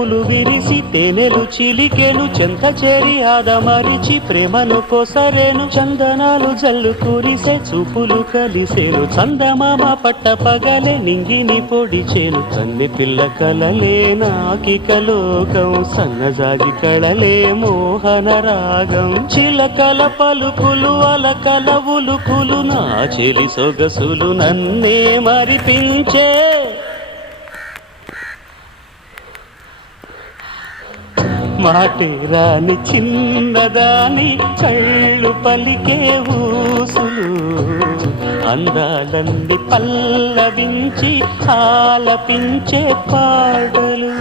పూలు విరిసి తేనెలు చిలికెను చెంత చేరి ఆదమరిచి ప్రేమను కొసరేను చందనాలు జల్లు కురిసే చూపులు కలిసేను చందమామ పట్ట పగలే నింగిని పొడిచేను కన్నె పిల్ల కలలే నాకిక లోకం సన్నజాజి కళలే మోహన రాగం చిలకల పలుకులు అలకల ఉలుకులు నా చెలి సొగసులు నన్నే మరిపించే మాటే రాని చిన్నదాని కళ్ళు పలికే ఊసులు అందాలన్నీ పల్లవించి ఆలపించే పాటలు